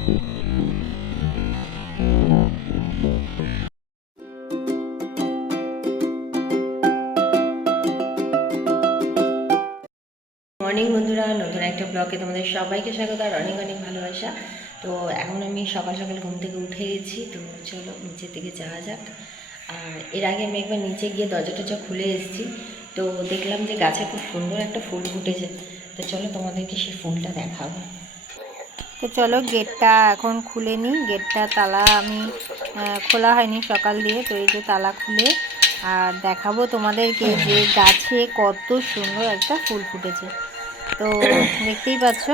Morning বন্ধুরা, নতুন একটা ব্লগে তোমাদের সবাইকে স্বাগত আর অনেক অনেক ভালোবাসা। তো এখন আমি সকাল সকাল ঘুম থেকে উঠে গেছি, তো চলো নিচের দিকে যাওয়া যাক। আর এর আগে আমি একবার নিচে গিয়ে দরজা টরজা খুলে এসেছি, তো দেখলাম যে গাছে খুব সুন্দর একটা ফুল ফুটেছে। তো চলো তোমাদেরকে সেই ফুলটা দেখাবো। তো চলো গেটটা এখন খুলে নিই। গেটটা তালা আমি খোলা হয়নি সকাল দিয়ে, তো এই যে তালা খুলে। আর দেখাবো তোমাদেরকে যে গাছে কত সুন্দর একটা ফুল ফুটেছে। তো দেখতেই পাচ্ছ,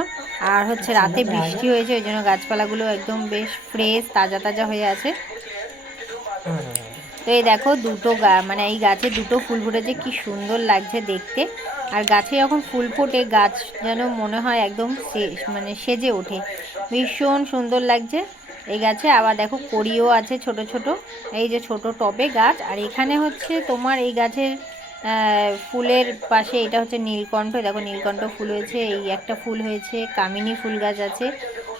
আর হচ্ছে রাতে বৃষ্টি হয়েছে, ওই জন্য গাছপালাগুলো একদম বেশ ফ্রেশ, তাজা তাজা হয়ে আছে। তো এই দেখো দুটো গা মানে এই গাছে দুটো ফুল ফুটেছে, কি সুন্দর লাগছে দেখতে। আর গাছে যখন ফুল ফোটে, গাছ যেন মনে হয় একদম মানে সেজে ওঠে। ভীষণ সুন্দর লাগছে এই গাছে। আবার দেখো কড়িও আছে ছোট ছোট। এই যে ছোট টবে গাছ। আর এখানে হচ্ছে তোমার এই গাছের ফুলের পাশে এটা হচ্ছে নীলকণ্ঠ। দেখো নীলকণ্ঠ ফুল হয়েছে, এই একটা ফুল হয়েছে, কামিনী ফুল গাছ আছে।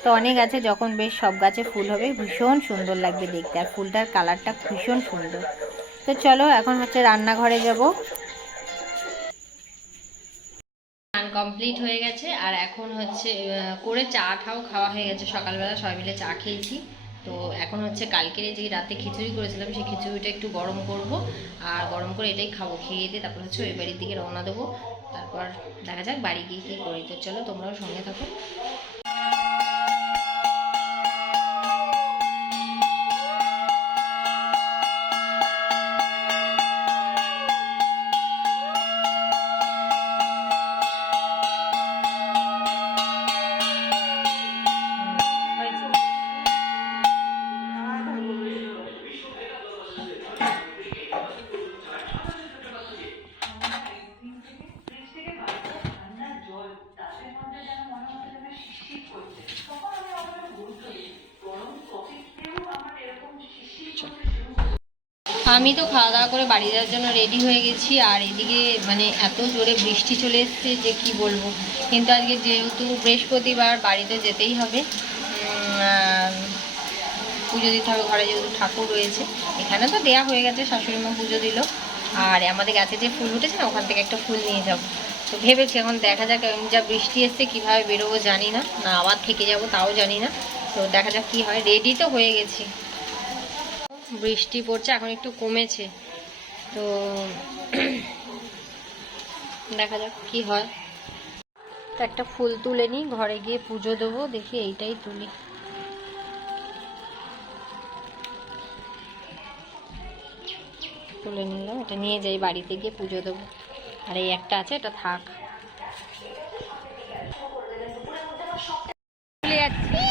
তো অনেক আছে যখন বেশ সব গাছে ফুল হবে, ভীষণ সুন্দর লাগবে দেখতে। আর ফুলটার কালারটা ভীষণ সুন্দর। তো চলো এখন হচ্ছে রান্নাঘরে যাব। কমপ্লিট হয়ে গেছে। আর এখন হচ্ছে করে চা ঠাও খাওয়া হয়ে গেছে সকালবেলা, সবাই মিলে চা খেয়েছি। তো এখন হচ্ছে কালকের যে রাতে খিচুড়ি করেছিলাম, সেই খিচুড়িটা একটু গরম করব। আর গরম করে এটাই খাব, খেয়ে দিয়ে তারপর হচ্ছে ওই বাড়ির দিকে রওনা দেবো। তারপর দেখা যাক বাড়ি গিয়ে কী করি। তো চলো তোমরাও সঙ্গে থাকো। আমি তো খাওয়া দাওয়া করে বাড়ি যাওয়ার জন্য রেডি হয়ে গেছি, আর এদিকে মানে এত জোরে বৃষ্টি চলে এসছে যে কি বলব। কিন্তু আজকে যেহেতু বৃহস্পতিবার, বাড়িতে যেতেই হবে। পুজো দিতে হবে, ঘরে যেহেতু ঠাকুর রয়েছে, এখানে তো দেয়া হয়ে গেছে, শাশুড়ি মা পুজো দিল। আর আমাদের গাছে যে ফুল উঠেছে না, ওখান থেকে একটা ফুল নিয়ে যাব। তো ভেবেছি এখন দেখা যাক যা বৃষ্টি এসছে, কীভাবে বেরোবো জানি না না আবার থেকে যাব তাও জানি না। তো দেখা যাক কি হয় রেডি তো হয়ে গেছি। বৃষ্টি পড়ছে, এখন একটু কমেছে। তো দেখা যাক কি হয়। তো একটা ফুল তুলে নিই, ঘরে গিয়ে পুজো দেবো, দেখি এইটাই তুলি। তুলে নিলাম, এটা নিয়ে যাই, বাড়িতে গিয়ে পুজো দেবো। আর এই একটা আছে, এটা থাক। চলে যাচ্ছি।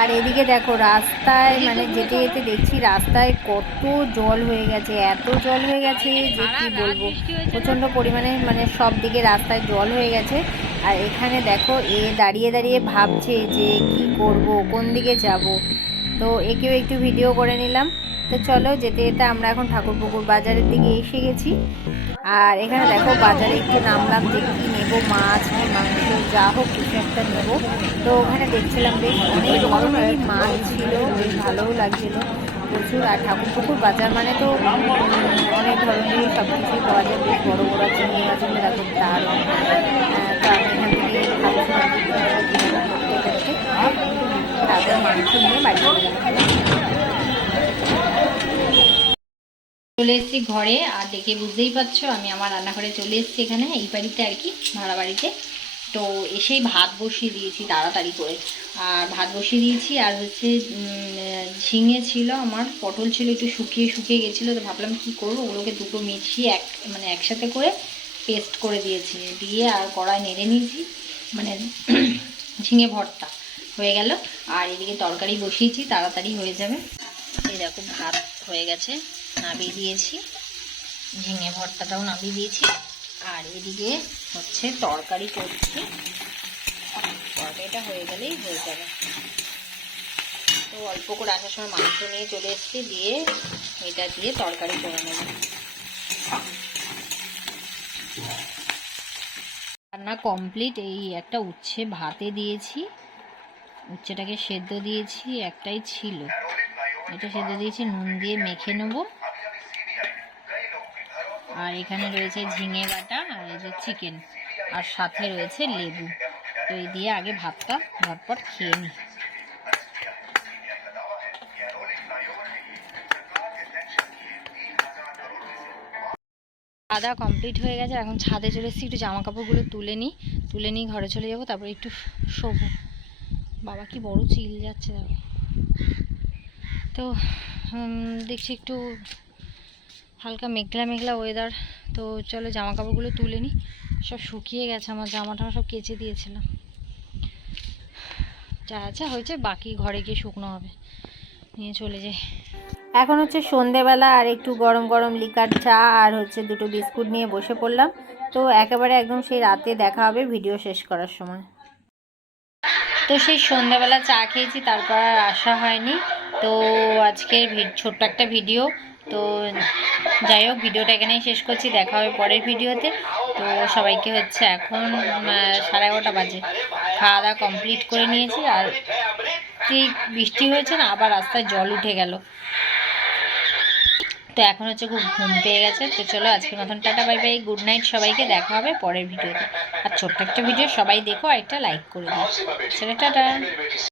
আর এদিকে দেখো রাস্তায় মানে যেতে যেতে দেখছি রাস্তায় কত জল হয়ে গেছে, এত জল হয়ে গেছে যে কি বলব? প্রচণ্ড পরিমাণে মানে সব দিকে রাস্তায় জল হয়ে গেছে। আর এখানে দেখো এ দাঁড়িয়ে দাঁড়িয়ে ভাবছে যে কি করব, কোন দিকে যাব? তো একেও একটু ভিডিও করে নিলাম। তো চলো যেতে যেতে আমরা এখন ঠাকুরপুকুর বাজারের দিকে এসে গেছি। আর এখানে দেখো বাজারে একটু নামলাম যে কি নেব মাছ, মাংস, যা হোক কিছু একটা নেব। তো ওখানে দেখছিলাম বেশ অনেক ধরনেরই মাছ ছিল, বেশ ভালোও লাগছিল প্রচুর। আর ঠাকুরপুকুর বাজার মানে তো অনেক ধরনের সব কিছুই পাওয়া যায়। বেশ বড় বড় চিংড়ি মাছগুলো দেখো দারুণ। তো আমি মাংস নিয়ে বাড়ি চলে গেলাম চলে এসেছি ঘরে, আর দেখে বুঝতেই পারছ, আমি আমার রান্নাঘরে চলে এসেছি এখানে, এই বাড়িতে আর কি, ভাড়া বাড়িতে। তো এসেই ভাত বসিয়ে দিয়েছি তাড়াতাড়ি করে। আর ভাত বসিয়ে দিয়েছি, আর হচ্ছে ঝিঙে ছিল আমার, পটল ছিল একটু শুকিয়ে শুকিয়ে গেছিল, তো ভাবলাম কি করব, ওগুলোকে দুটো মিশিয়ে এক মানে একসাথে করে পেস্ট করে দিয়েছি। দিয়ে আর কড়াই নেড়ে নিয়েছি মানে ঝিঙে ভর্তা হয়ে গেল। আর এদিকে তরকারি বসিয়েছি, তাড়াতাড়ি হয়ে যাবে। দেখো, ভাত হয়ে গেছে। নাবিয়ে দিয়েছি। ঝিঙে ভর্তাটাও নাবিয়ে দিয়েছি। আর এদিকে হচ্ছে তরকারি করছি। তরকারিটা হয়ে গেলেই হয়ে যাবে। তো অল্প করে আসার সময় মাংস নিয়ে চলে এসেছি, দিয়ে এটা দিয়ে তরকারি করে নেব। রান্না কমপ্লিট এই একটা উচ্ছে ভাতে দিয়েছি। উচ্ছেটাকে সেদ্ধ দিয়েছি, একটাই ছিল। এটা সেদ্ধ দিয়েছি, নুন দিয়ে মেখে নেব। আর এখানে রয়েছে ঝিঙে বাটা আর এই যে চিকেন আর সাথে রয়েছে লেবু। তো এই দিয়ে আগে ভাতটা ঝটপট খেয়ে নিই। খাওয়া কমপ্লিট হয়ে গেছে। এখন ছাদে চলে এসেছি, একটু জামা কাপড়গুলো তুলে নিই। তুলে নিই ঘরে চলে যাব, তারপরে একটু শোবো। বাবা কি বড় চিল যাচ্ছে তো দেখছি একটু হালকা মেঘলা মেঘলা ওয়েদার তো চলো জামা কাপড়গুলো তুলে নিই সব শুকিয়ে গেছে আমার জামাটা সব কেচে দিয়েছিলাম। যা আছে হয়েছে বাকি ঘরে গিয়ে শুকনো হবে। নিয়ে চলে যাই। এখন হচ্ছে সন্ধেবেলা আর একটু গরম গরম লিকার চা আর হচ্ছে দুটো বিস্কুট নিয়ে বসে পড়লাম। তো একেবারে একদম সেই রাতে দেখা হবে ভিডিও শেষ করার সময়। তো সেই সন্ধ্যাবেলা চা খেয়েছি তারপর আর আসা হয়নি। তো আজকের ভি- ছোট্ট একটা ভিডিও। তো যাই হোক, ভিডিওটা এখানেই শেষ করছি। দেখা হবে পরের ভিডিওতে। তো সবাইকে হচ্ছে এখন সাড়ে এগারোটা বাজে। খাওয়া দাওয়া কমপ্লিট করে নিয়েছি। আর কি বৃষ্টি হয়েছে না, আবার রাস্তায় জল উঠে গেল। তো এখন হচ্ছে খুব ঘুম পেয়ে গেছে। তো চলো, আজকের মতন tata, bye bye, good night সবাইকে। দেখা হবে পরের ভিডিওতে। আর ছোট্ট একটা ভিডিও সবাই দেখো, আর একটা লাইক করে দিও। চলো, টাটা।